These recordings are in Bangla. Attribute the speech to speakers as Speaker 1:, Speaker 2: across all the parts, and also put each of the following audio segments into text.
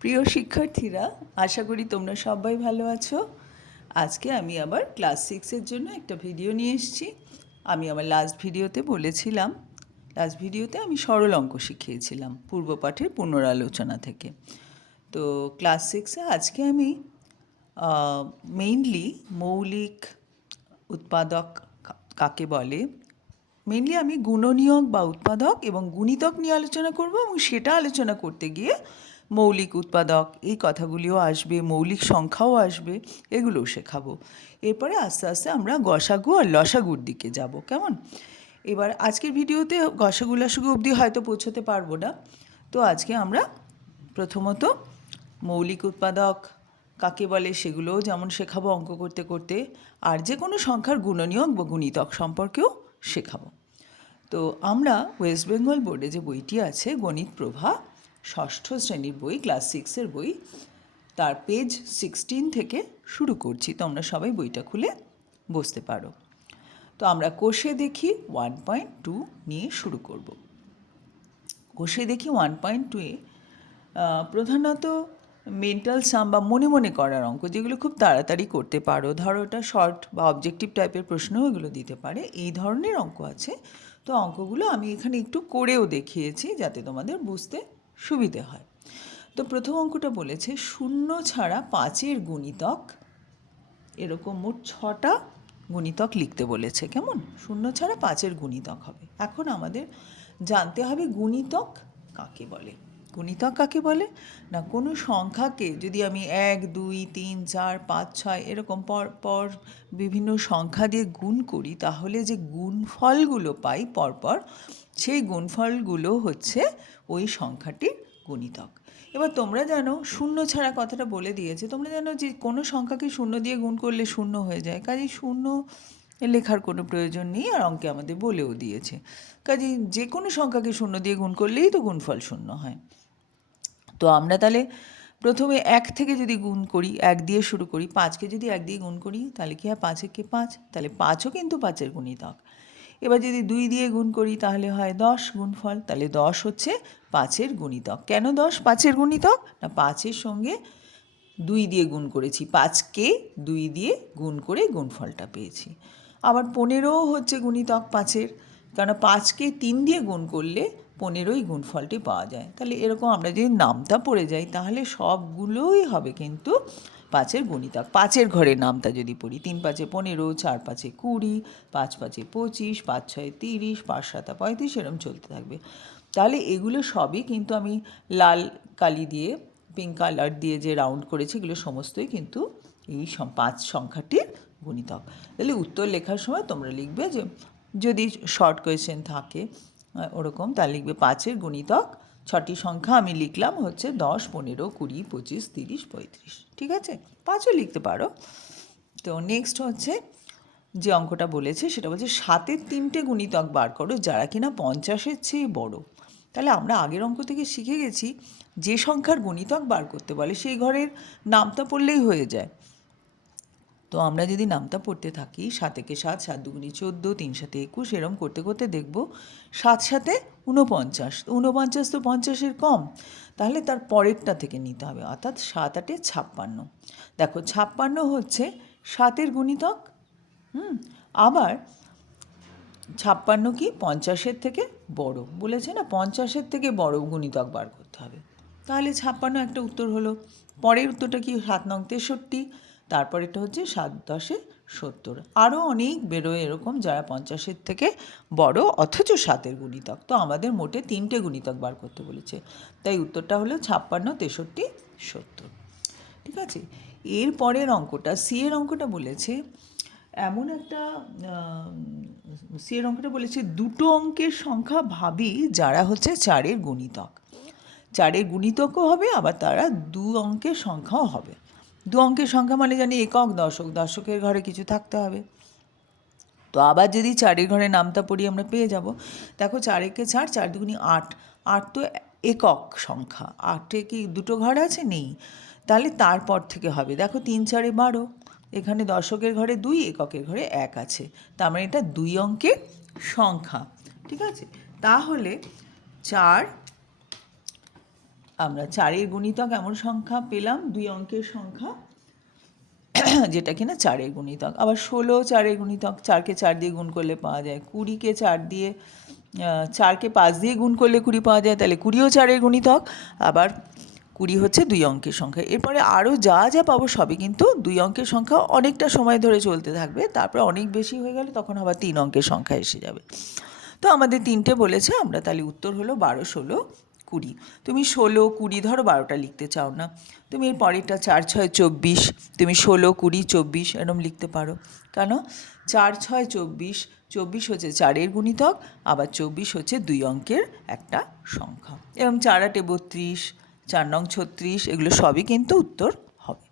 Speaker 1: প্রিয় শিক্ষার্থীরা, আশা করি তোমরা সবাই ভালো আছো। আজকে আমি আবার ক্লাস সিক্সের জন্য একটা ভিডিও নিয়ে এসেছি। আমি আমার লাস্ট ভিডিওতে বলেছিলাম লাস্ট ভিডিওতে আমি সরল অঙ্ক শিখিয়েছিলাম পূর্ব পাঠের পুনরালোচনা থেকে। তো ক্লাস সিক্সে আজকে আমি মেইনলি মৌলিক উৎপাদক কাকে বলে? মেনলি আমি গুণনীয়ক বা উৎপাদক এবং গুণিতক নিয়ে আলোচনা করব এবং সেটা আলোচনা করতে গিয়ে মৌলিক উৎপাদক, এই কথাগুলিও আসবে, মৌলিক সংখ্যাও আসবে, এগুলোও শেখাবো। এরপরে আস্তে আস্তে আমরা গসাগু আর লসাগুর দিকে যাব, কেমন? এবার আজকের ভিডিওতে গসাগু লসাগু অবধি হয়তো পৌঁছতে পারব না। তো আজকে আমরা প্রথমত মৌলিক উৎপাদক, কাকে বলে সেগুলোও যেমন শেখাবো অঙ্ক করতে করতে, আর যে কোনো সংখ্যার গুণনীয়ক বা গুণিতক সম্পর্কেও শেখাবো। তো আমরা ওয়েস্ট বেঙ্গল বোর্ডে যে বইটি আছে, গণিত প্রভা ষষ্ঠ শ্রেণির বই, ক্লাস সিক্সের বই, তার পেজ সিক্সটিন থেকে শুরু করছি। তোমরা সবাই বইটা খুলে বসতে পারো। তো আমরা কোষে দেখি ওয়ান পয়েন্ট টু নিয়ে শুরু করব। কোষে দেখি ওয়ান পয়েন্ট টুয়ে প্রধানত মেন্টাল সাম বা মনে মনে করার অঙ্ক, যেগুলো খুব তাড়াতাড়ি করতে পারো। ধরো ওটা শর্ট বা অবজেক্টিভ টাইপের প্রশ্নও এগুলো দিতে পারে। এই ধরনের অঙ্ক আছে। তো অঙ্কগুলো আমি এখানে একটু করেও দেখিয়েছি, যাতে তোমাদের বুঝতে সুবিধে হয়। তো প্রথম অঙ্কটা বলেছে, শূন্য ছাড়া পাঁচের গুণিতক, এরকম মোট ছটা গুণিতক লিখতে বলেছে। কেমন? শূন্য ছাড়া পাঁচের গুণিতক হবে। এখন আমাদের জানতে হবে গুণিতক কাকে বলে। গুণিতক কাকে বলে? না, কোনো সংখ্যাকে যদি আমি এক, দুই, তিন, চার, পাঁচ, ছয় এরকম পর পর বিভিন্ন সংখ্যা দিয়ে গুণ করি, তাহলে যে গুণফলগুলো পাই পরপর, সেই গুণফলগুলো হচ্ছে ওই সংখ্যাটি গুণিতক। এবার তোমরা জানো, শূন্য ছাড়া কথাটা বলে দিয়েছে, তোমরা জানো যে কোনো সংখ্যাকে শূন্য দিয়ে গুণ করলে শূন্য হয়ে যায়, কাজেই শূন্য লেখার কোনো প্রয়োজন নেই আর অঙ্কে আমাদের বলেও দিয়েছে। কাজেই যে কোনো সংখ্যাকে শূন্য দিয়ে গুণ করলেই তো গুণফল শূন্য হয়। তো আমরা তাহলে প্রথমে এক থেকে যদি গুণ করি, এক দিয়ে শুরু করি, পাঁচকে যদি এক দিয়ে গুণ করি, তাহলে কি হয়? পাঁচ কে পাঁচ, তাহলে পাঁচও কিন্তু পাঁচের গুণিতক। এবার যদি দুই দিয়ে গুণ করি তাহলে হয় দশ গুণফল, তাহলে দশ হচ্ছে পাঁচের গুণিতক। কেন দশ? পাঁচের গুণিতক? না, পাঁচের সঙ্গে দুই দিয়ে গুণ করেছি, পাঁচকে দুই দিয়ে গুণ করে গুণফলটা পেয়েছি। আবার পনেরোও হচ্ছে গুণিতক পাঁচের কেন পাঁচকে তিন দিয়ে গুণ করলে পনেরোই গুণফলটি পাওয়া যায়। তাহলে এরকম আমরা যদি নামটা পড়ে যাই, তাহলে সবগুলোই হবে কিন্তু পাঁচের গণিতক, পাঁচের ঘরের নামটা যদি পড়ি, তিন পাঁচে পনেরো, চার পাঁচে কুড়ি, পাঁচ পাঁচে পঁচিশ, পাঁচ ছয় তিরিশ, পাঁচ সাতা পঁয়ত্রিশ, এরম চলতে থাকবে। তাহলে এগুলো সবই কিন্তু আমি লাল কালি দিয়ে পিঙ্ক কালার দিয়ে যে রাউন্ড করেছি, এগুলো সমস্তই কিন্তু এই পাঁচ সংখ্যাটির গণিতক। তাহলে উত্তর লেখার সময় তোমরা লিখবে যে, যদি শর্ট কোয়েশ্চেন থাকে ওরকম তা লিখবে পাঁচের গুণিতক ছটি সংখ্যা আমি লিখলাম হচ্ছে দশ, পনেরো, কুড়ি, পঁচিশ, তিরিশ, পঁয়ত্রিশ। ঠিক আছে? পাঁচও লিখতে পারো। তো নেক্সট হচ্ছে যে অঙ্কটা বলেছে, সেটা বলছে সাতের তিনটে গুণিতক বার করো যারা কিনা পঞ্চাশের চেয়ে বড়। তাহলে আমরা আগের অঙ্ক থেকে শিখে গেছি, যে সংখ্যার গুণিতক বার করতে বলে সেই ঘরের নামটা পড়লেই হয়ে যায়। তো আমরা যদি নামটা পড়তে থাকি সাত একে সাত সাত দুগুনি চোদ্দ, তিন সাথে একুশ, এরম করতে করতে দেখব, সাত সাথে ঊনপঞ্চাশ ঊনপঞ্চাশ তো পঞ্চাশের কম। তাহলে তার পরেরটা থেকে নিতে হবে, অর্থাৎ সাত আটে ছাপ্পান্ন। দেখো, ছাপ্পান্ন হচ্ছে সাতের গুণিতক, হুম? আবার ছাপ্পান্ন কি? পঞ্চাশের থেকে বড়। বলেছে না? পঞ্চাশের থেকে বড় গুণিতক বার করতে হবে। তাহলে ছাপ্পান্ন একটা উত্তর হলো। পরের উত্তরটা কি? সাত নং তেষট্টি, তারপরেরটা হচ্ছে সাত দশে সত্তর। আরও অনেক বেরোয় এরকম যারা পঞ্চাশের থেকে বড়, অথচ সাতের গুণিতক। তো আমাদের মোটে তিনটে গুণিতক বার করতে বলেছে। তাই উত্তরটা হলো ছাপ্পান্ন, তেষট্টি, সত্তর। ঠিক আছে? এর পরের অঙ্কটা, সি এর অঙ্কটা বলেছে, এমন একটা সি এর অঙ্কটা বলেছে, দুটো অঙ্কের সংখ্যা ভাবি যারা হচ্ছে চারের গুণিতক। চারের গুণিতকও হবে, আবার তারা দু অঙ্কের সংখ্যাও হবে। দু অঙ্কের সংখ্যা মানে জানি একক দশক, দশকের ঘরে কিছু থাকতে হবে। তো আবার যদি চারের ঘরে নামতা পড়ি আমরা পেয়ে যাব। দেখো চারেকে চার চার দুগুনি আট আট তো একক সংখ্যা। আটে কি দুটো ঘর আছে? নেই। তাহলে তারপর থেকে হবে। দেখো তিন, চারে বারো, এখানে দশকের ঘরে দুই, এককের ঘরে এক আছে। তার মানে এটা দুই অঙ্কের সংখ্যা। ঠিক আছে? তাহলে চার আমরা চারের গুণিতক এমন সংখ্যা পেলাম, দুই অঙ্কের সংখ্যা, যেটা কিনা চারের গুণিতক। আবার ষোলো চারের গুণিতক, চারকে চার দিয়ে গুণ করলে পাওয়া যায়। কুড়িকে চার দিয়ে চারকে পাঁচ দিয়ে গুণ করলে কুড়ি পাওয়া যায়, তাহলে কুড়িও চারের গুণিতক। আবার কুড়ি হচ্ছে দুই অঙ্কের সংখ্যা। এরপরে আরও যা যা পাবো সবই কিন্তু দুই অঙ্কের সংখ্যা অনেকটা সময় ধরে চলতে থাকবে। তারপরে অনেক বেশি হয়ে গেলে তখন আবার তিন অঙ্কের সংখ্যা এসে যাবে। তো আমাদের তিনটে বলেছে, আমরা তাহলে উত্তর হলো বারো ষোলো। কুড়ি। তুমি ষোলো, কুড়ি ধরো বারোটা লিখতে চাও না। তুমি এর পরেরটা চার, ছয়, চব্বিশ। তুমি ষোলো, কুড়ি, চব্বিশ এরম লিখতে পারো। কেন? চার, ছয়, চব্বিশ। চব্বিশ হচ্ছে চারের গুণিতক, আবার চব্বিশ হচ্ছে দুই অঙ্কের একটা সংখ্যা। এরকম চার আটে বত্রিশ, চার নং ছত্রিশ, এগুলো সবই কিন্তু উত্তর হবে।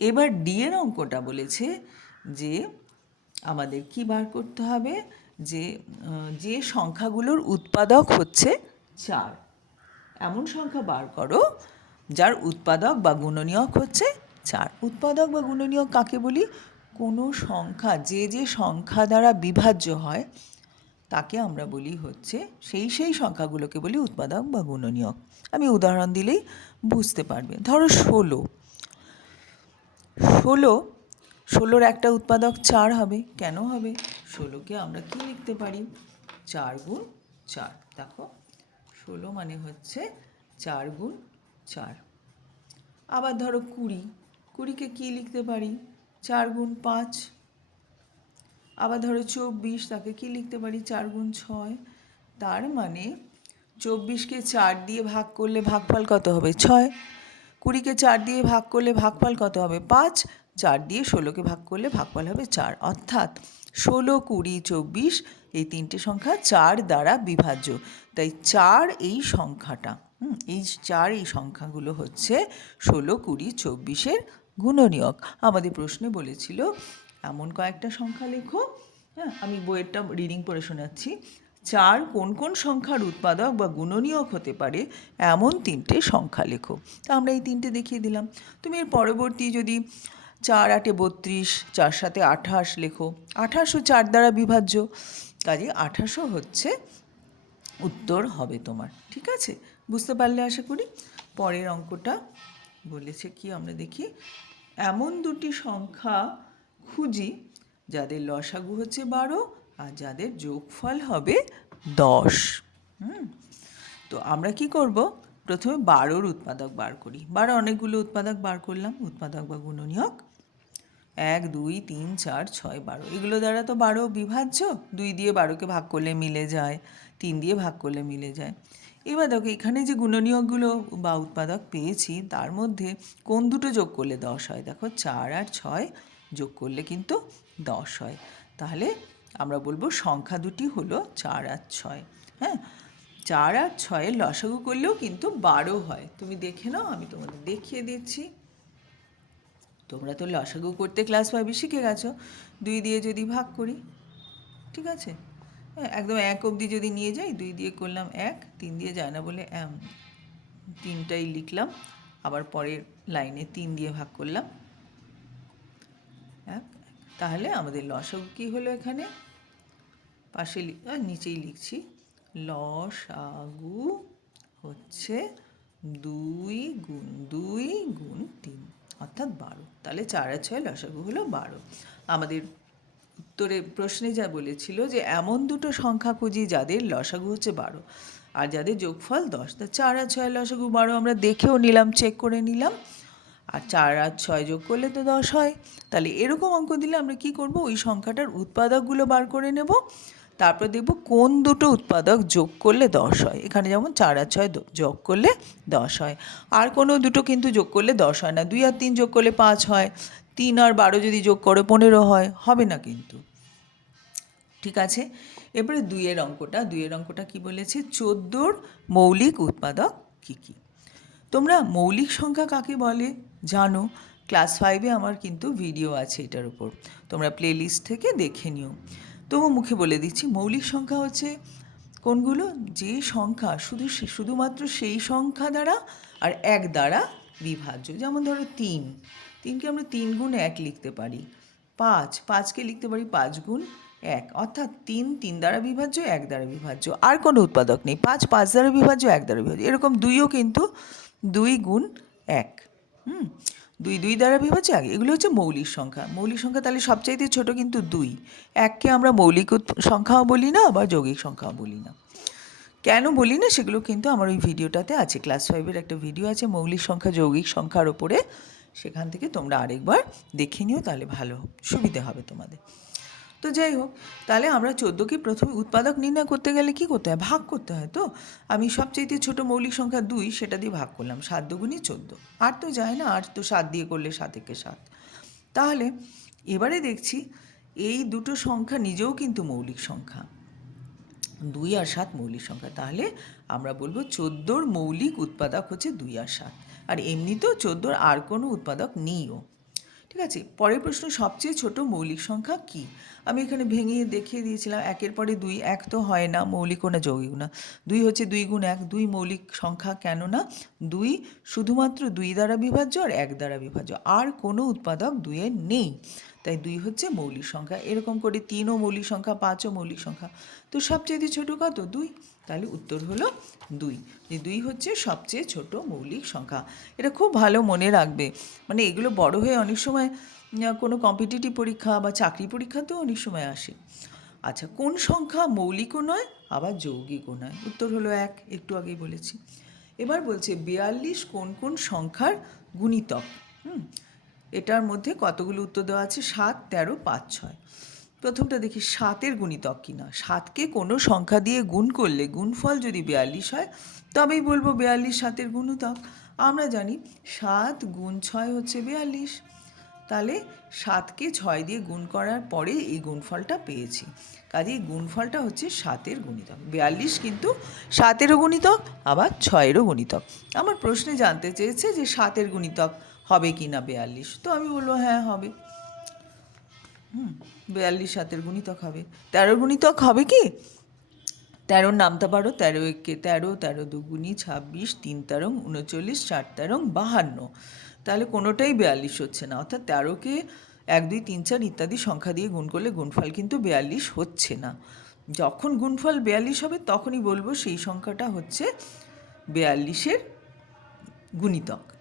Speaker 1: এবার ডি এর অঙ্কটা বলেছে যে আমাদের কি বার করতে হবে? যে যে সংখ্যাগুলোর উৎপাদক হচ্ছে চার। এমন সংখ্যা বার করো, যার উৎপাদক বা গুণনীয়ক হচ্ছে চার। উৎপাদক বা গুণনীয়ক কাকে বলি? কোনো সংখ্যা, যে যে সংখ্যা দ্বারা বিভাজ্য হয়, তাকে আমরা বলি হচ্ছে সেই সেই সংখ্যাগুলোকে বলি উৎপাদক বা গুণনীয়ক। আমি উদাহরণ দিলেই বুঝতে পারবে। ধরো ষোলো। ষোলো, ষোলোর একটা উৎপাদক চার হবে। কেন হবে? ষোলোকে আমরা কি লিখতে পারি? চার গুণ চার। দেখো, ষোলো মানে হচ্ছে চার গুণ চার। আবার ধরো কুড়ি। কুড়িকে কি লিখতে পারি? চার গুণ পাঁচ। আবার ধরো চব্বিশ, তাকে কি লিখতে পারি? চার গুণ ছয়। তার মানে চব্বিশকে চার দিয়ে ভাগ করলে ভাগফল কত হবে? ছয়। কুড়িকে চার দিয়ে ভাগ করলে ভাগফল কত হবে? পাঁচ। চার দিয়ে ষোলোকে ভাগ করলে ভাগফল হবে চার। অর্থাৎ ষোলো, কুড়ি, চব্বিশ এই তিনটে সংখ্যা চার দ্বারা বিভাজ্য। তাই চার এই সংখ্যাটা এই চার এই সংখ্যাগুলো হচ্ছে ষোলো, কুড়ি, চব্বিশের গুণনীয়ক। আমাদের প্রশ্নে বলেছিল, এমন কয়েকটা সংখ্যা লেখো হ্যাঁ আমি বইয়েরটা রিডিং পড়ে শোনাচ্ছি। চার কোন কোন সংখ্যার উৎপাদক বা গুণনীয়ক হতে পারে, এমন তিনটে সংখ্যা লেখো। তা আমরা এই তিনটে দেখিয়ে দিলাম। তুমি এর পরবর্তী যদি চার আটে বত্রিশ, চার সাথে আঠাশ লেখো। আঠাশও চার দ্বারা বিভাজ্য কাজে আঠাশও হচ্ছে উত্তর হবে তোমার, ঠিক আছে? বুঝতে পারলে আশা করি? পরের অঙ্কটা বলেছে কি আমরা দেখি। এমন দুটি সংখ্যা খুঁজি যাদের লসাগু হচ্ছে বারো আর যাদের যোগফল হবে দশ। হুম? তো আমরা কি করব? প্রথমে বারোর উৎপাদক বার করি। বারো অনেকগুলো উৎপাদক বার করলাম, উৎপাদক বা গুণনীয়ক এক, দুই, তিন, চার, ছয়, বারো। এগুলো দ্বারা তো বারো বিভাজ্য? দুই দিয়ে বারোকে ভাগ করলে মিলে যায়, তিন দিয়ে ভাগ করলে মিলে যায়। এবার দেখো, এখানে যে গুণনীয়কগুলো বা উৎপাদক পেয়েছি, তার মধ্যে কোন দুটো যোগ করলে দশ হয়? দেখো, চার আর ছয় যোগ করলে কিন্তু দশ হয়। তাহলে আমরা বলব সংখ্যা দুটি হলো চার আর ছয় হ্যাঁ? চার আর ছয়ের লসাগু করলেও কিন্তু বারো হয়। তুমি দেখে নাও, আমি তোমাদের দেখিয়ে দিচ্ছি। তোমরা তো লসাগু করতে ক্লাস ফাইভে শিখে গেছো। দুই দিয়ে যদি ভাগ করি ঠিক আছে? হ্যাঁ, একদম এক অবধি যদি নিয়ে যাই দুই দিয়ে করলাম এক তিন দিয়ে যায় না বলে তিনটাই লিখলাম আবার পরের লাইনে তিন দিয়ে ভাগ করলাম। এক তাহলে আমাদের লসাগু কী হলো এখানে? পাশে নিচেই লিখছি। লসাগু হচ্ছে দুই গুণ দুই গুণ তিন। অর্থাৎ বারো। তাহলে চার আর ছয় লসাগু হলো বারো। আমাদের উত্তরে প্রশ্নে যা বলেছিল যে, এমন দুটো সংখ্যা খুঁজি যাদের লসাগু হচ্ছে বারো। আর যাদের যোগফল দশ, তা চার আর ছয় লসাগু বারো আমরা দেখেও নিলাম চেক করে নিলাম। আর চার আর ছয় যোগ করলে তো দশ হয়। তাহলে এরকম অঙ্ক দিলে আমরা কি করব? ওই সংখ্যাটার উৎপাদকগুলো বার করে নেব। তারপর দেখব কোন দুটো উৎপাদক যোগ করলে দশ হয়। এখানে যেমন চার আর ছয় যোগ করলে দশ হয়। আর কোনো দুটো কিন্তু যোগ করলে দশ হয় না। দুই আর তিন যোগ করলে পাঁচ হয়। তিন আর বারো যদি যোগ করে, পনেরো হয়। হবে না কিন্তু। ঠিক আছে? এবারে দুইয়ের অঙ্কটা। দুইয়ের অঙ্কটা কি বলেছে? চোদ্দোর মৌলিক উৎপাদক কী কী? তোমরা মৌলিক সংখ্যা কাকে বলে? জানো। ক্লাস ফাইভে আমার কিন্তু ভিডিও আছে এটার উপর। তোমরা প্লেলিস্ট থেকে দেখে নিও। তবু মুখে বলে দিচ্ছি, মৌলিক সংখ্যা হচ্ছে কোনগুলো? যে সংখ্যা শুধু শুধুমাত্র সেই সংখ্যা দ্বারা আর এক দ্বারা বিভাজ্য। যেমন ধরো তিন। তিনকে আমরা তিন গুণ এক লিখতে পারি। পাঁচ। পাঁচকে লিখতে পারি পাঁচ গুণ এক। অর্থাৎ তিন তিন দ্বারা বিভাজ্য, এক দ্বারা বিভাজ্য। আর কোনো উৎপাদক নেই। পাঁচ পাঁচ দ্বারা বিভাজ্য, এক দ্বারা বিভাজ্য। এরকম দুইও কিন্তু দুই গুণ এক। হুম? দুই দুই দ্বারা বিভাজ্য, আগে এগুলো হচ্ছে মৌলিক সংখ্যা। মৌলিক সংখ্যা তাহলে সবচাইতে ছোট কিন্তু দুই। এককে আমরা মৌলিক সংখ্যাও বলি না বা যৌগিক সংখ্যাও বলি না। কেন বলি না সেগুলো কিন্তু আমার ওই ভিডিওটাতে আছে। ক্লাস ফাইভের একটা ভিডিও আছে, মৌলিক সংখ্যা, যৌগিক সংখ্যার ওপরে। সেখান থেকে তোমরা আরেকবার দেখে নিও, তাহলে ভালো, সুবিধে হবে তোমাদের। তো যাই হোক, তাহলে আমরা চোদ্দোকে প্রথমে উৎপাদক নির্ণয় করতে গেলে কি করতে হয়? ভাগ করতে হয় তো? আমি সবচাইতে ছোট মৌলিক সংখ্যা দুই, সেটা দিয়ে ভাগ করলাম, সাত দুগুণই চোদ্দ। আর তো যায় না আর তো সাত দিয়ে করলে সাত একে সাত। তাহলে এবারে দেখছি এই দুটো সংখ্যা নিজেও কিন্তু মৌলিক সংখ্যা। দুই আর সাত মৌলিক সংখ্যা। তাহলে আমরা বলব চোদ্দোর মৌলিক উৎপাদক হচ্ছে দুই আর সাত। আর এমনিতেও চোদ্দোর আর কোনো উৎপাদক নেইও। ঠিক আছে? পরের প্রশ্ন, সবচেয়ে ছোট মৌলিক সংখ্যা কি? আমি এখানে ভেঙে দেখিয়ে দিয়েছিলাম, একের পরে দুই, এক তো হয় না মৌলিকও না যৌগিক না। দুই হচ্ছে দুই গুণ এক, দুই মৌলিক সংখ্যা কেন না? দুই শুধুমাত্র দুই দ্বারা বিভাজ্য আর এক দ্বারা বিভাজ্য, আর কোনো উৎপাদক দুইয়ের নেই। তাই দুই হচ্ছে মৌলিক সংখ্যা। এরকম করে তিনও মৌলিক সংখ্যা, পাঁচও মৌলিক সংখ্যা। তো সবচেয়ে ছোট কত? দুই। তাহলে উত্তর হলো দুই। যে দুই হচ্ছে সবচেয়ে ছোট মৌলিক সংখ্যা। এটা খুব ভালো মনে রাখবে। মানে এগুলো বড় হয়ে অনেক সময় কোনো কম্পিটিটিভ পরীক্ষা বা চাকরি পরীক্ষাতেও অনেক সময় আসে। আচ্ছা কোন সংখ্যা মৌলিকও নয়, আবার যৌগিকও নয়? উত্তর হলো এক। একটু আগেই বলেছি। এবার বলছে বিয়াল্লিশ কোন কোন সংখ্যার গুণিতক? হুম। এটার মধ্যে কতগুলো উত্তর দেওয়া আছে? সাত, তেরো, পাঁচ, ছয়। প্রথমটা দেখি, সাতের গুণিতক কিনা সাতকে কোনো সংখ্যা দিয়ে গুণ করলে গুণফল যদি বিয়াল্লিশ হয়, তবেই বলব বিয়াল্লিশ সাতের গুণিতক। আমরা জানি সাত গুণ ছয় হচ্ছে বিয়াল্লিশ। তাহলে সাতকে ছয় দিয়ে গুণ করার পরে এই গুণফলটা পেয়েছি। কাজেই গুণফলটা হচ্ছে সাতের গুণিতক। বিয়াল্লিশ কিন্তু সাতেরও গুণিতক, আবার ছয়েরও গুণিতক। আমার প্রশ্নে জানতে চেয়েছে যে সাতের গুণিতক হবে কি না বেয়াল্লিশ? তো আমি বলব হ্যাঁ হবে। হুম, বিয়াল্লিশ সাতের গুণিতক হবে। তেরো গুণিতক হবে কি? তেরোর নামতে পারো, তেরো একে তেরো তেরো দুগুনি ছাব্বিশ, তিন তেরো, উনচল্লিশ চার তেরো, বাহান্ন। তাহলে কোনোটাই বিয়াল্লিশ হচ্ছে না। অর্থাৎ তেরোকে এক, দুই, তিন, চার ইত্যাদি সংখ্যা দিয়ে গুণ করলে গুণফল কিন্তু বিয়াল্লিশ হচ্ছে না। যখন গুণফল বিয়াল্লিশ হবে, তখনই বলব সেই সংখ্যাটা হচ্ছে বিয়াল্লিশের গুণিতক।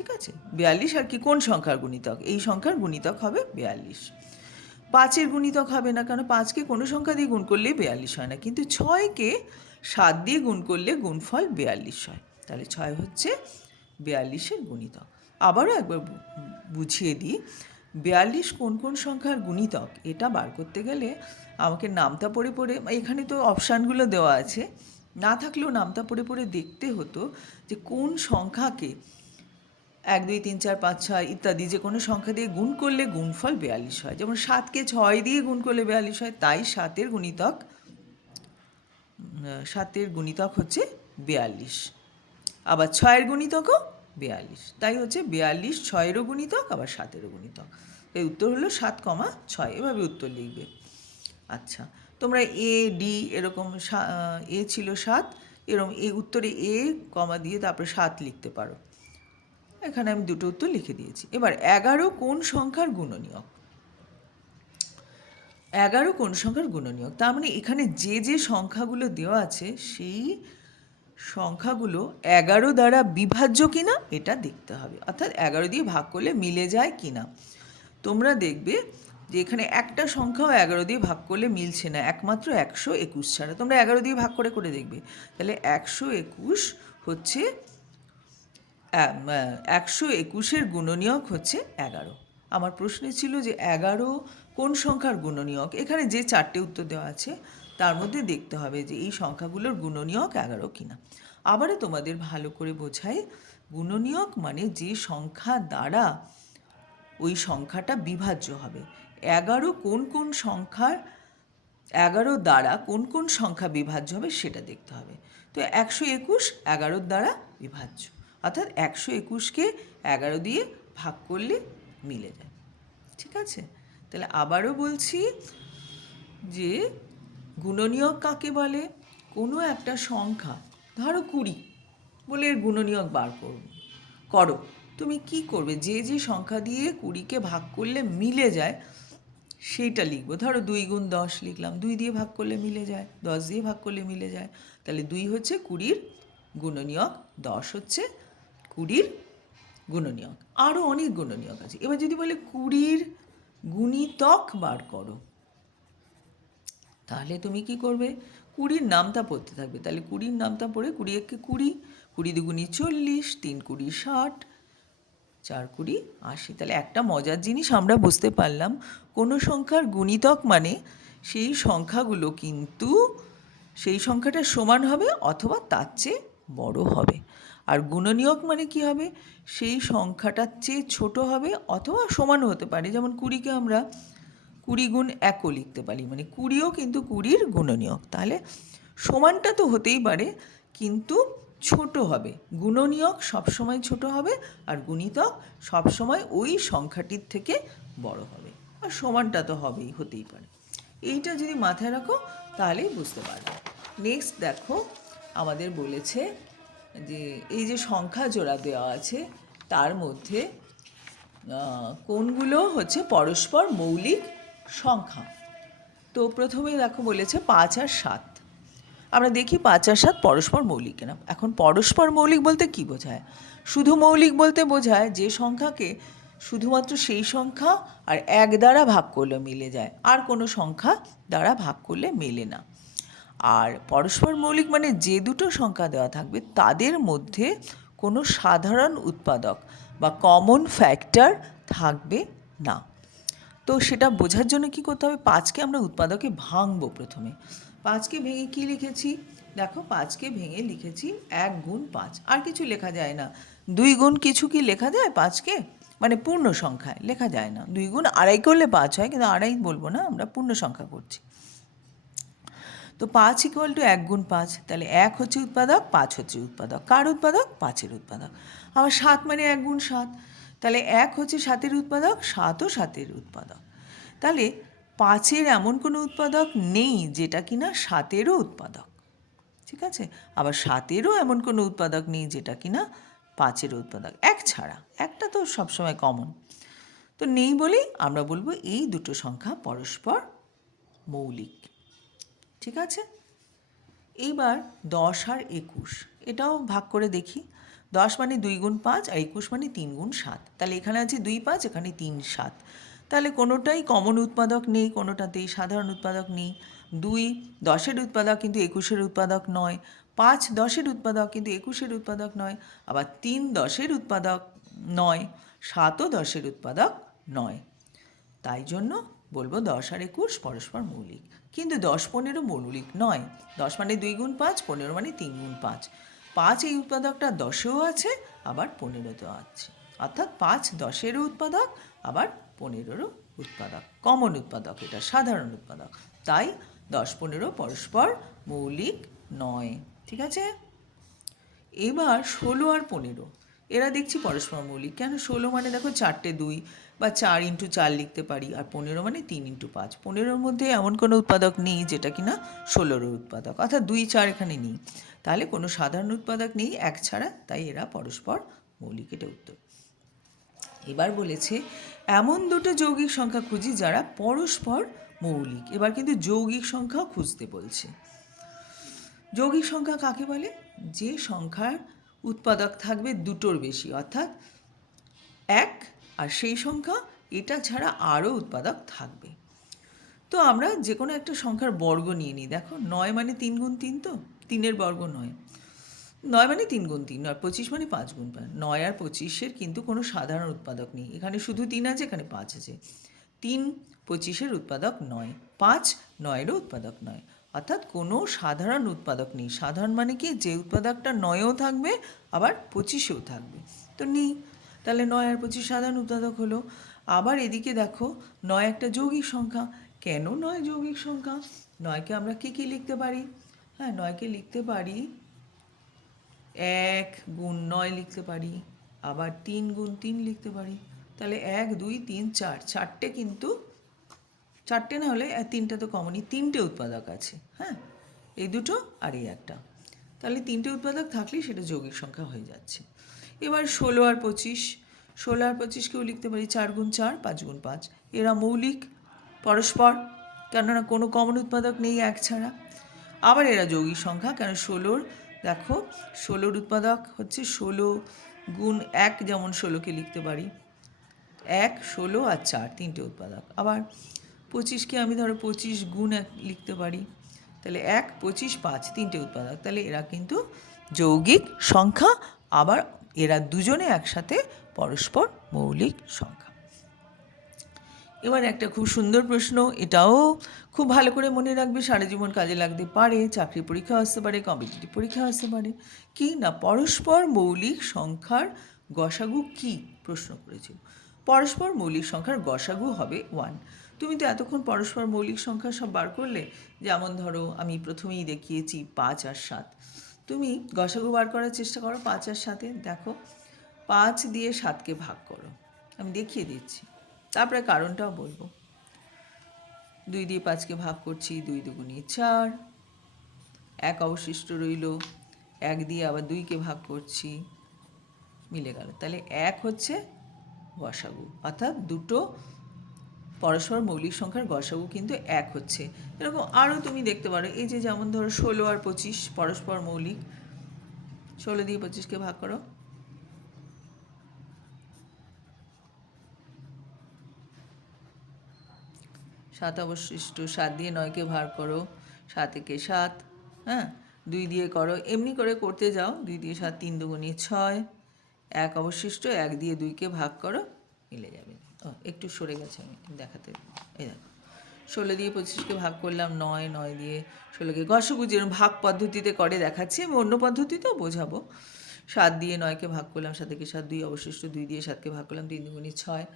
Speaker 1: ঠিক আছে? বিয়াল্লিশ আর কি? কোন সংখ্যার গুণিতক? এই সংখ্যার গুণিতক হবে বিয়াল্লিশ। পাঁচের গুণিতক হবে না কারণ পাঁচকে কোনো সংখ্যা দিয়ে গুণ করলেই বিয়াল্লিশ হয় না। কিন্তু ছয়কে সাত দিয়ে গুণ করলে গুণফল বিয়াল্লিশ হয়। তাহলে ছয় হচ্ছে বিয়াল্লিশের গুণিতক। আবারও একবার বুঝিয়ে দিই। বিয়াল্লিশ কোন কোন সংখ্যার গুণিতক? এটা বার করতে গেলে আমাকে নামতা পড়ে পড়ে, এখানে তো অপশানগুলো দেওয়া আছে। না থাকলেও নামতা পড়ে পড়ে দেখতে হতো যে কোন সংখ্যাকে এক, দুই, তিন, চার, পাঁচ, ছয় ইত্যাদি যে কোনো সংখ্যা দিয়ে গুণ করলে গুণফল বিয়াল্লিশ হয়। যেমন সাতকে ছয় দিয়ে গুণ করলে বিয়াল্লিশ হয়, তাই সাতের গুণিতক সাতের গুণিতক হচ্ছে বিয়াল্লিশ। আবার ছয়ের গুণিতকও বিয়াল্লিশ। তাই হচ্ছে বিয়াল্লিশ ছয়েরও গুণিতক, আবার সাতেরও গুণিতক। এই উত্তর হলো সাত কমা ছয়। এভাবে উত্তর লিখবে। আচ্ছা তোমরা এ, ডি এরকম এ ছিল সাত এরকম এই উত্তরে এ কমা দিয়ে তারপরে সাত লিখতে পারো। এখানে আমি দুটো উত্তর লিখে দিয়েছি। এবার, এগারো কোন সংখ্যার গুণনীয়ক। এগারো কোন সংখ্যার গুণনীয়ক। তার মানে এখানে যে যে সংখ্যাগুলো দেওয়া আছে, সেই সংখ্যাগুলো এগারো দ্বারা বিভাজ্য কিনা, এটা দেখতে হবে। অর্থাৎ এগারো দিয়ে ভাগ করলে মিলে যায় কিনা। তোমরা দেখবে যে এখানে একটা সংখ্যাও এগারো দিয়ে ভাগ করলে মিলছে না। একমাত্র একশো একুশ ছাড়া। তোমরা এগারো দিয়ে ভাগ করে করে দেখবে। তাহলে একশো একুশ হচ্ছে একশো একুশের গুণনীয়ক হচ্ছে এগারো। আমার প্রশ্নে ছিল যে এগারো কোন সংখ্যার গুণনীয়ক? এখানে যে চারটে উত্তর দেওয়া আছে, তার মধ্যে দেখতে হবে যে এই সংখ্যাগুলোর গুণনীয়ক এগারো কিনা। আবারও তোমাদের ভালো করে বোঝাই, গুণনীয়ক মানে যে সংখ্যা দ্বারা ওই সংখ্যাটা বিভাজ্য হবে। এগারো কোন কোন সংখ্যার, এগারো দ্বারা কোন কোন সংখ্যা বিভাজ্য হবে সেটা দেখতে হবে। তো একশো একুশ এগারোর দ্বারা বিভাজ্য। অর্থাৎ একশো একুশকে এগারো দিয়ে ভাগ করলে মিলে যায়। ঠিক আছে? তাহলে আবারও বলছি যে গুণনীয়ক কাকে বলে? কোনো একটা সংখ্যা, ধরো কুড়ি, বলে এর গুণনীয়ক বার করব করো, তুমি কি করবে? যে যে সংখ্যা দিয়ে কুড়িকে ভাগ করলে মিলে যায়, সেইটা লিখব। ধরো দুই গুণ দশ লিখলাম, দুই দিয়ে ভাগ করলে মিলে যায়, দশ দিয়ে ভাগ করলে মিলে যায়। তাহলে দুই হচ্ছে কুড়ির গুণনীয়ক, দশ হচ্ছে কুড়ির গুণনীয়ক। আরও অনেক গুণনীয়ক আছে। এবার যদি বলে কুড়ির গুণিতক বার করো, তাহলে তুমি কি করবে? কুড়ির নামটা পড়তে থাকবে। তাহলে কুড়ির নামটা পড়ে কুড়ি একে কুড়ি কুড়ি দুগুণি চল্লিশ, তিন কুড়ি ষাট, চার কুড়ি আশি। তাহলে একটা মজার জিনিস আমরা বুঝতে পারলাম, কোনো সংখ্যার গুণিতক মানে সেই সংখ্যাগুলো কিন্তু সেই সংখ্যাটা সমান হবে অথবা তার চেয়ে বড় হবে। আর গুণনীয়ক মানে কি হবে? সেই সংখ্যাটার চেয়ে ছোট হবে অথবা সমানও হতে পারে। যেমন কুড়িকে আমরা কুড়ি গুণ একও লিখতে পারি। মানে কুড়িও কিন্তু কুড়ির গুণনীয়ক। তাহলে সমানটা তো হতেই পারে, কিন্তু ছোট হবে। গুণনীয়ক সবসময় ছোট হবে আর গুণিতক সবসময় ওই সংখ্যাটির থেকে বড় হবে। আর সমানটা তো হবেই, হতেই পারে। এইটা যদি মাথায় রাখো, তাহলেই বুঝতে পারবে। নেক্সট দেখো, আমাদের বলেছে যে এই যে সংখ্যা জোড়া দেওয়া আছে, তার মধ্যে কোনগুলো হচ্ছে পরস্পর মৌলিক সংখ্যা? তো প্রথমে দেখো বলেছে পাঁচ আর সাত। আমরা দেখি পাঁচ আর সাত পরস্পর মৌলিক কিনা। এখন পরস্পর মৌলিক বলতে কি বোঝায়? শুধু মৌলিক বলতে বোঝায় যে সংখ্যাকে শুধুমাত্র সেই সংখ্যা আর এক দ্বারা ভাগ করলে মিলে যায়। আর কোনো সংখ্যা দ্বারা ভাগ করলে মেলে না। আর পরস্পর মৌলিক মানে যে দুটো সংখ্যা দেওয়া থাকবে, তাদের মধ্যে কোনো সাধারণ উৎপাদক বা কমন ফ্যাক্টর থাকবে না। তো সেটা বোঝার জন্য কি করতে হবে? পাঁচকে আমরা উৎপাদকে ভাঙবো প্রথমে। পাঁচকে ভেঙে কি লিখেছি? দেখো, পাঁচকে ভেঙে লিখেছি এক গুণ পাঁচ। আর কিছু লেখা যায় না। দুই গুণ কিছু কি লেখা যায় পাঁচকে? মানে পূর্ণ সংখ্যায় লেখা যায় না। দুই গুণ আড়াই করলে পাঁচ হয়, কিন্তু আড়াই বলব না, আমরা পূর্ণ সংখ্যা করছি। তো পাঁচ ইকুয়াল টু এক গুণ পাঁচ, তাহলে এক হচ্ছে উৎপাদক, পাঁচ হচ্ছে উৎপাদক। কার উৎপাদক? পাঁচের উৎপাদক। আবার সাত মানে এক গুণ সাত, তাহলে এক হচ্ছে সাতের উৎপাদক সাতও সাতের উৎপাদক। তাহলে পাঁচের এমন কোনো উৎপাদক নেই যেটা কিনা সাতেরও উৎপাদক। ঠিক আছে? আবার সাতেরও এমন কোনো উৎপাদক নেই যেটা কিনা পাঁচের উৎপাদক। এক ছাড়া, একটা তো সবসময় কমন তো নেই বলেই আমরা বলব এই দুটো সংখ্যা পরস্পর মৌলিক। ঠিক আছে? এইবার দশ আর একুশ। এটাও ভাগ করে দেখি। দশ মানে দুই গুণ পাঁচ আর একুশ মানে তিন গুণ সাত। তাহলে এখানে আছে দুই পাঁচ, এখানে তিন সাত। তাহলে কোনোটাই কমন উৎপাদক নেই, কোনোটাতেই সাধারণ উৎপাদক নেই। দুই দশের উৎপাদক কিন্তু একুশের উৎপাদক নয়। পাঁচ দশের উৎপাদক কিন্তু একুশের উৎপাদক নয়। আবার তিন দশের উৎপাদক নয়, সাতও দশের উৎপাদক নয়। তাই জন্য বলব দশ আর একুশ পরস্পর মৌলিক। কিন্তু দশ পনেরো মৌলিক নয়। দশ মানে দুই গুণ পাঁচ, পনেরো মানে তিন গুণ পাঁচ। পাঁচ এই উৎপাদকটা দশেও আছে, আবার পনেরোতেও আছে। অর্থাৎ পাঁচ দশেরও উৎপাদক, আবার পনেরোরও উৎপাদক। কমন উৎপাদক, এটা সাধারণ উৎপাদক। তাই দশ পনেরো পরস্পর মৌলিক নয়। ঠিক আছে? এবার ষোলো আর পনেরো। এরা দেখছি পরস্পর মৌলিক। কেন? ষোলো মানে দেখো চারটে দুই বা চার ইন্টু চার লিখতে পারি আর পনেরো মানে তিন ইন্টু পাঁচ। পনেরোর মধ্যে এমন কোনো উৎপাদক নেই যেটা কিনা ষোলোর উৎপাদক। অর্থাৎ দুই, চার এখানে নেই। তাহলে কোনো সাধারণ উৎপাদক নেই, এক ছাড়া। তাই এরা পরস্পর মৌলিক, এটা উত্তর। এবার বলেছে, এমন দুটো যৌগিক সংখ্যা খুঁজি যারা পরস্পর মৌলিক। এবার কিন্তু যৌগিক সংখ্যাও খুঁজতে বলছে। যৌগিক সংখ্যা কাকে বলে? যে সংখ্যার উৎপাদক থাকবে দুটোর বেশি, অর্থাৎ এক, আর সেই সংখ্যা এটা ছাড়া আরও উৎপাদক থাকবে। তো আমরা যে কোনো একটা সংখ্যার বর্গ নিয়ে নিই। দেখো, নয় মানে তিন গুণ তিন তো? তিনের বর্গ নয়। নয় মানে তিন গুণ তিন, আর পঁচিশ মানে পাঁচ গুণ পাঁচ। নয় আর পঁচিশের কিন্তু কোনো সাধারণ উৎপাদক নেই। এখানে শুধু তিন আছে, এখানে পাঁচ আছে। তিন, পঁচিশের উৎপাদক নয়। পাঁচ, নয়েরও উৎপাদক নয়। অর্থাৎ কোনো সাধারণ উৎপাদক নেই। সাধারণ মানে কি? যে উৎপাদকটা নয়েও থাকবে, আবার পঁচিশেও থাকবে। তো নেই তাহলে নয় আর পঁচিশ সাধারণ উৎপাদক হলো। আবার এদিকে দেখো, নয় একটা যৌগিক সংখ্যা। কেন নয় যৌগিক সংখ্যা? নয়কে আমরা কী কী লিখতে পারি? হ্যাঁ নয়কে লিখতে পারি এক গুণ নয় লিখতে পারি, আবার তিন গুণ তিন লিখতে পারি। তাহলে এক, দুই, তিন, চার। চারটে কিন্তু চারটে না হলে তিনটে তো কমনই তিনটে উৎপাদক আছে হ্যাঁ? এই দুটো আর এই একটা। তাহলে তিনটে উৎপাদক থাকলেই সেটা যৌগিক সংখ্যা হয়ে যাচ্ছে। এবার ষোলো আর পঁচিশ, ষোলো আর পঁচিশকেও লিখতে পারি চার গুণ চার, পাঁচ গুণ পাঁচ। এরা মৌলিক, পরস্পর, কেননা কোনো কমন উৎপাদক নেই এক ছাড়া। আবার এরা যৌগিক সংখ্যা, কেন ষোলোর, দেখো, ষোলোর উৎপাদক হচ্ছে ষোলো গুণ এক, যেমন ষোলোকে লিখতে পারি। এক, ষোলো আর চার, তিনটে উৎপাদক। আবার পঁচিশকে আমি ধরো পঁচিশ গুণ এক লিখতে পারি, তাহলে এক, পঁচিশ, পাঁচ, তিনটে উৎপাদক। তাহলে এরা কিন্তু যৌগিক সংখ্যা, আবার এরা দুজনে একসাথে পরস্পর মৌলিক সংখ্যা। এবার একটা খুব সুন্দর প্রশ্ন, এটাও খুব ভালো করে মনে রাখবে, সারা জীবন কাজে লাগতে পারে চাকরি পরীক্ষা আসতে পারে কম্পিটিটিভ পরীক্ষা আসতে পারে। কি না, পরস্পর মৌলিক সংখ্যার গসাগু কি? প্রশ্ন করেছিল। পরস্পর মৌলিক সংখ্যার গসাগু হবে ওয়ান তুমি তো এতক্ষণ পরস্পর মৌলিক সংখ্যা সব বার করলে, যেমন ধরো আমি প্রথমেই দেখিয়েছি পাঁচ আর সাত। তুমি গসাগু বার করার চেষ্টা করো পাঁচ আর সাথে দেখো, পাঁচ দিয়ে সাতকে ভাগ করো। আমি দেখিয়ে দিচ্ছি। তারপরে কারণটাও বলব। দুই দিয়ে পাঁচকে ভাগ করছি, দুই দুগুণি চার। এক অবশিষ্ট রইল। এক দিয়ে আবার দুইকে ভাগ করছি। মিলে গেল। তাহলে এক হচ্ছে গসাগু। অর্থাৎ দুটো পরস্পর মৌলিক সংখ্যার গসাগু কিন্তু এক হচ্ছে। এরকম আরও তুমি দেখতে পারো, এই যে যেমন ধরো ষোলো আর পঁচিশ পরস্পর মৌলিক। ষোলো দিয়ে পঁচিশকে ভাগ করো। সাত অবশিষ্ট, সাত দিয়ে নয়কে ভাগ করো, সাত একে সাত হ্যাঁ? দুই দিয়ে করো, এমনি করে করতে যাও, দুই দিয়ে সাত, তিন দুগুণি ছয়। এক অবশিষ্ট, এক দিয়ে দুইকে ভাগ করো, মিলে যাবে। ও, একটু সরে গেছে আমি, দেখাতে। এই দেখো। ষোলো দিয়ে পঁচিশকে ভাগ করলাম, নয় নয় দিয়ে ষোলোকে। গসগু যেরকম ভাগ পদ্ধতিতে করে দেখাচ্ছি, আমি অন্য পদ্ধতিতেও বোঝাবো। সাত দিয়ে নয়কে ভাগ করলাম, সাত থেকে সাত, দুই অবশিষ্ট, দুই দিয়ে সাতকে ভাগ করলাম, তিন দুগুণি ছয়।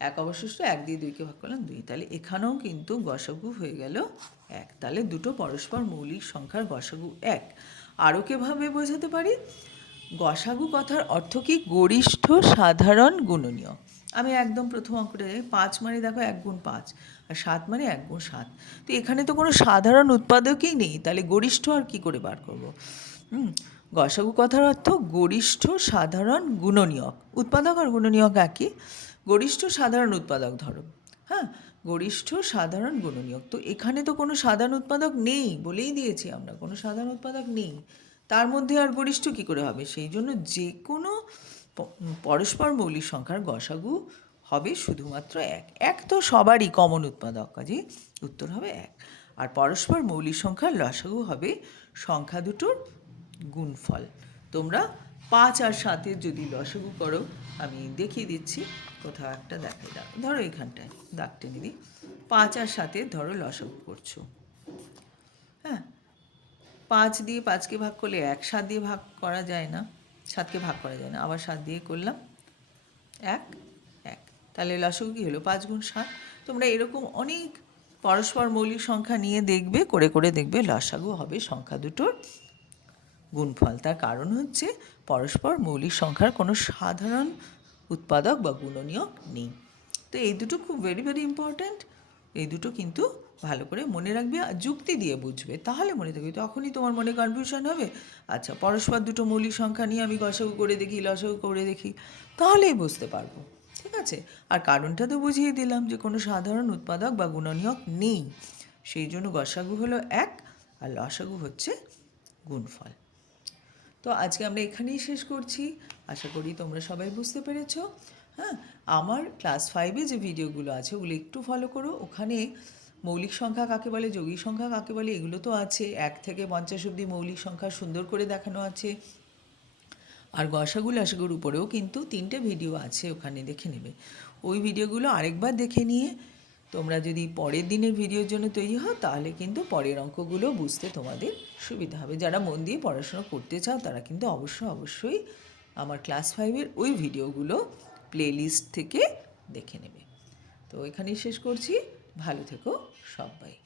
Speaker 1: এক অবশিষ্ট, এক দিয়ে দুইকে ভাগ করলাম, দুই। তাহলে এখানেও কিন্তু গসাগু হয়ে গেল এক। তাহলে দুটো পরস্পর মৌলিক সংখ্যার গসাগু এক। আরও কীভাবে বোঝাতে পারি? গসাগু কথার অর্থ কি? গরিষ্ঠ, সাধারণ, গুণনীয়। আমি একদম প্রথম অঙ্কটা পাঁচ মানে দেখো এক গুণ পাঁচ, আর সাত মানে এক গুণ সাত। তো এখানে তো কোনো সাধারণ উৎপাদকই নেই, তাহলে গরিষ্ঠ আর কি করে বার করব? হুম, গসাগু কথার অর্থ গরিষ্ঠ, সাধারণ, গুণনীয়ক। উৎপাদক আর গুণনীয়ক একই। গরিষ্ঠ, সাধারণ উৎপাদক ধরো। হ্যাঁ গরিষ্ঠ, সাধারণ, গুণনীয়ক। তো এখানে তো কোনো সাধারণ উৎপাদক নেই বলেই দিয়েছি আমরা, কোনো সাধারণ উৎপাদক নেই। তার মধ্যে আর গরিষ্ঠ কী করে হবে? সেই জন্য যে কোনো পরস্পর মৌলিক সংখ্যার গসাগু হবে শুধুমাত্র এক। এক তো সবারই কমন উৎপাদক কাজে উত্তর হবে এক। আর পরস্পর মৌলিক সংখ্যার লসাগু হবে সংখ্যা দুটোর গুণফল। তোমরা পাঁচ আর সাতের যদি লসাগু করো, আমি দেখিয়ে দিচ্ছি, কোথাও একটা দেখাই দাও। ধরো এখানটায় দাগ টেনে পাঁচ আর সাতের ধরো লসাগু করছ। পাঁচ দিয়ে পাঁচকে ভাগ করলে এক, সাত দিয়ে ভাগ করা যায় না। সাতকে ভাগ করা যায় না। আবার সাত দিয়ে করলাম এক এক। তাহলে লসগু কী হলো? পাঁচ গুণ সাত। তোমরা এরকম অনেক পরস্পর মৌলিক সংখ্যা নিয়ে দেখবে, করে করে দেখবে লসাগু হবে সংখ্যা দুটোর গুণফল। তার কারণ হচ্ছে পরস্পর মৌলিক সংখ্যার কোনো সাধারণ উৎপাদক বা গুণনীয়ক নেই। তো এই দুটো খুব ভেরি ভেরি ইম্পর্ট্যান্ট এই দুটো কিন্তু ভালো করে মনে রাখবে আর যুক্তি দিয়ে বুঝবে। তাহলে মনে থাকবে, তখনই তোমার মনে কনফিউশন হবে। আচ্ছা পরস্পর দুটো মৌলিক সংখ্যা নিয়ে আমি গসাগু করে দেখি, লসাগু করে দেখি, তাহলেই বুঝতে পারব, ঠিক আছে? আর কারণটা তো বুঝিয়ে দিলাম যে কোনো সাধারণ উৎপাদক বা গুণনীয়ক নেই। সেই জন্য গসাগু হলো এক আর লসাগু হচ্ছে গুণফল। তো আজকে আমরা এখানেই শেষ করছি। আশা করি তোমরা সবাই বুঝতে পেরেছ। হ্যাঁ আমার ক্লাস ফাইভে যে ভিডিওগুলো আছে, ওগুলো একটু ফলো করো। ওখানে মৌলিক সংখ্যা কাকে বলে, যৌগিক সংখ্যা কাকে বলে, এগুলো তো আছে। এক থেকে পঞ্চাশ অব্দি মৌলিক সংখ্যা সুন্দর করে দেখানো আছে। আর গসাগু লাসাগুর উপরেও কিন্তু তিনটে ভিডিও আছে, ওখানে দেখে নেবে। ওই ভিডিওগুলো আরেকবার দেখে নিয়ে তোমরা যদি পরের দিনের ভিডিওর জন্য তৈরি হও, তাহলে কিন্তু পরের অঙ্কগুলো বুঝতে তোমাদের সুবিধা হবে। যারা মন দিয়ে পড়াশোনা করতে চাও, তারা কিন্তু অবশ্যই অবশ্যই আমার ক্লাস ফাইভের ওই ভিডিওগুলো প্লেলিস্ট থেকে দেখে নেবে। তো এখানেই শেষ করছি। ভালো থেকো। সবাই।